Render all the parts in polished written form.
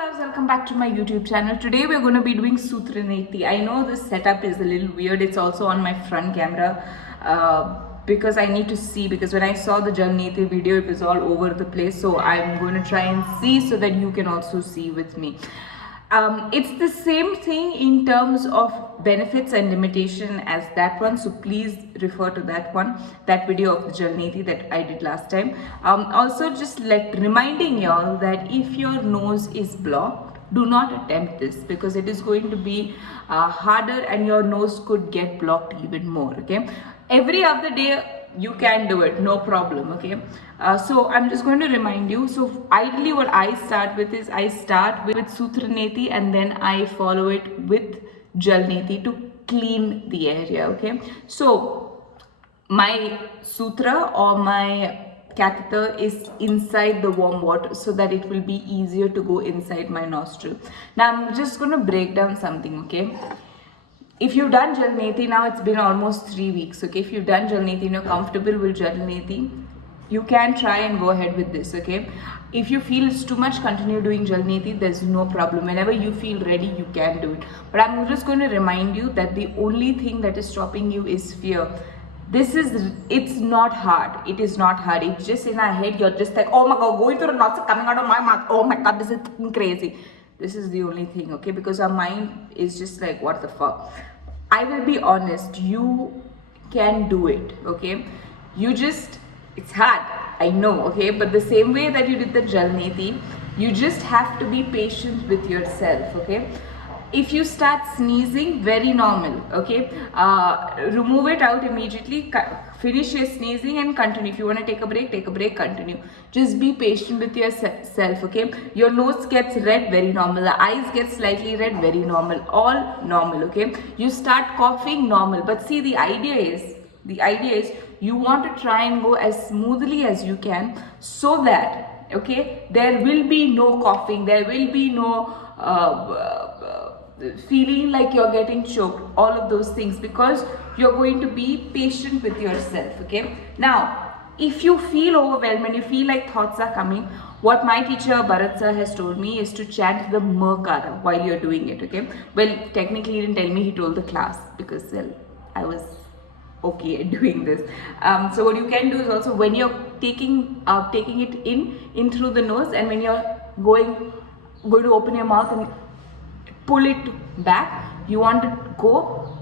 loves, welcome back to my YouTube channel. Today we're going to be doing Sutra Neti. I know this setup is a little weird. It's also on my front camera because I need to see, because when I saw the Jal Neti video it was all over the place. So I'm going to try and see so that you can also see with me. It's the same thing in terms of benefits and limitation as that one, so please refer to that one, that video of the Jal Neti that I did last time. Also just reminding y'all that if your nose is blocked, do not attempt this because it is going to be harder and your nose could get blocked even more. Okay, every other day you can do it, no problem. Okay, so I'm just going to remind you. So ideally what I start with is I start with Sutra Neti and then I follow it with Jal Neti to clean the area. Okay, so my sutra or my catheter is inside the warm water so that it will be easier to go inside my nostril. Now I'm just going to break down something. Okay, if you've done Jal Neti, now it's been almost 3 weeks. Okay, if you've done Jal Neti and you're comfortable with Jal Neti, you can try and go ahead with this. Okay, if you feel it's too much, continue doing Jal Neti. There's no problem. Whenever you feel ready, you can do it. But I'm just going to remind you that the only thing that is stopping you is fear. It's not hard. It is not hard. It's just in our head. You're just like, oh my god, going through a nostril coming out of my mouth. Oh my god, this is crazy. This is the only thing. Okay, because our mind is just like, what the fuck. I will be honest, you can do it. Okay, it's hard, I know. Okay, but the same way that you did the Jal Neti, you just have to be patient with yourself. Okay, if you start sneezing, very normal. Okay, remove it out immediately, finish your sneezing and continue. If you want to take a break, continue. Just be patient with yourself. Okay, your nose gets red, very normal. The eyes get slightly red, very normal. All normal. Okay, you start coughing, normal. But see, the idea is you want to try and go as smoothly as you can so that, okay, there will be no coughing, there will be no feeling like you're getting choked, all of those things, because you're going to be patient with yourself. Okay, now if you feel overwhelmed and you feel like thoughts are coming, what my teacher Bharat sir has told me is to chant the Makara while you're doing it. Okay, well, technically he didn't tell me, he told the class, because well, I was okay at doing this. So what you can do is also, when you're taking it in through the nose, and when you're going to open your mouth and pull it back, you want to go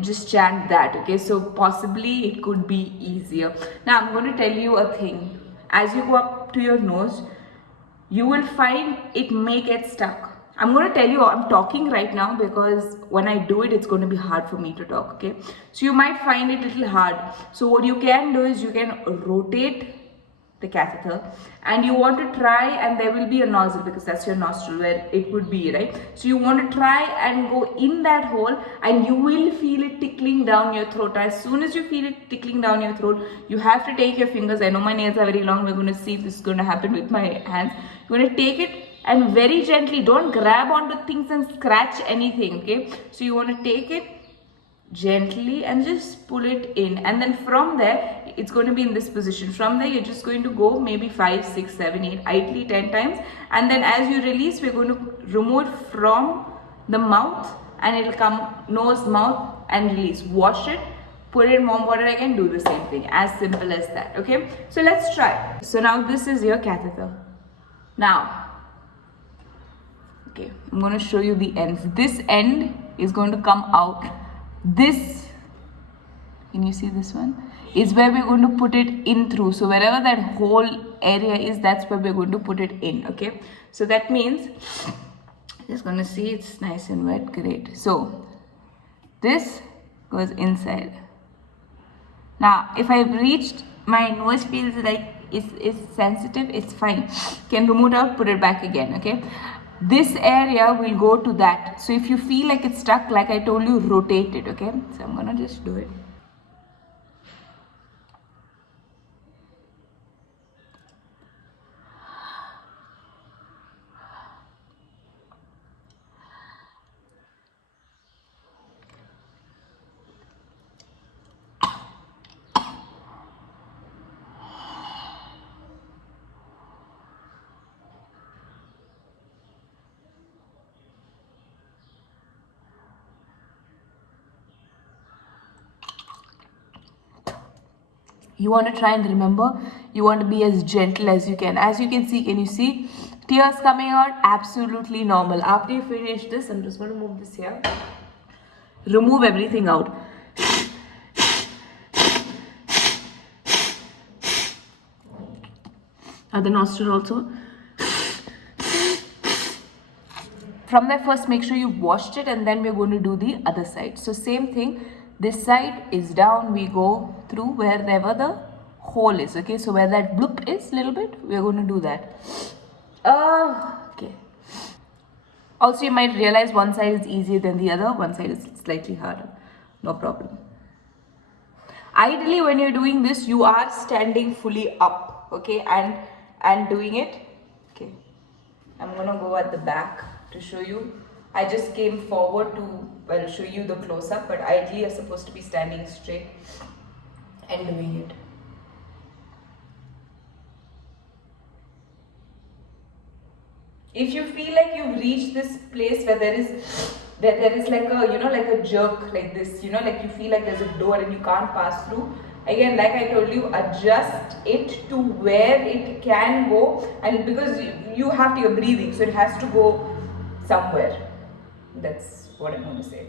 just chant that. Okay, so possibly it could be easier. Now I'm going to tell you a thing. As you go up to your nose, you will find it may get stuck. I'm going to tell you, I'm talking right now because when I do it, it's going to be hard for me to talk. Okay, so you might find it a little hard. So what you can do is you can rotate the catheter and you want to try, and there will be a nozzle because that's your nostril where it would be, right? So you want to try and go in that hole and you will feel it tickling down your throat. As soon as you feel it tickling down your throat, you have to take your fingers. I know my nails are very long. We're going to see if this is going to happen with my hands. You're going to take it and very gently, don't grab onto things and scratch anything. Okay, so you want to take it gently and just pull it in, and then from there it's going to be in this position. From there you're just going to go maybe 5, 6, 7, 8, ideally 10 times, and then as you release, we're going to remove it from the mouth and it'll come nose, mouth, and release. Wash it, put it in warm water again, do the same thing. As simple as that. Okay, so let's try. So now this is your catheter. Now, okay, I'm going to show you the ends. This end is going to come out. This, can you see this one, is where we're going to put it in through. So wherever that whole area is, that's where we're going to put it in. Okay, so that means, just going to see, it's nice and wet. Great. So this goes inside. Now if I've reached, my nose feels like it's sensitive, it's fine, can remove it out, put it back again. Okay, this area will go to that. So if you feel like it's stuck, like I told you, rotate it. Okay, so I'm gonna just do it. You want to try and remember, you want to be as gentle as you can. As you can see, can you see tears coming out? Absolutely normal. After you finish this, I'm just going to move this here. Remove everything out. Other nostril also. From there, first make sure you washed it, and then we're going to do the other side. So same thing, this side is down, we go through wherever the hole is. Okay, so where that bloop is little bit, we're going to do that. Okay. Also, you might realize one side is easier than the other, one side is slightly harder. No problem. Ideally, when you're doing this, you are standing fully up, okay, and doing it. Okay, I'm gonna go at the back to show you. I just came forward to show you the close-up, but ideally you're supposed to be standing straight and doing it. If you feel like you've reached this place where there is like a, you know, like a jerk like this, you know, like you feel like there's a door and you can't pass through, again, like I told you, adjust it to where it can go, and because you have to, you're breathing, so it has to go somewhere. That's what I'm going to say.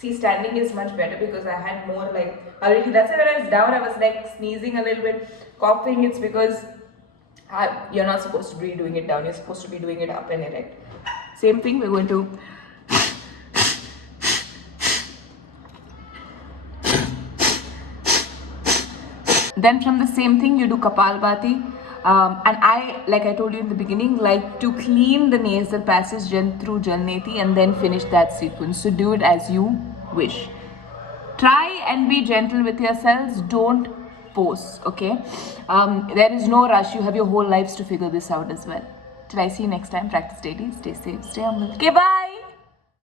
See, standing is much better because I had more like already. That's why when I was down, I was like sneezing a little bit, coughing. It's because you're not supposed to be doing it down. You're supposed to be doing it up and erect. Same thing. We're going to. Then from the same thing, you do Kapalbhati. And I, like I told you in the beginning, like to clean the nasal passage through Jalneti and then finish that sequence. So do it as you wish. Try and be gentle with yourselves. Don't force, okay? There is no rush. You have your whole lives to figure this out as well. Till I see you next time, practice daily. Stay safe, stay humble. Okay, bye!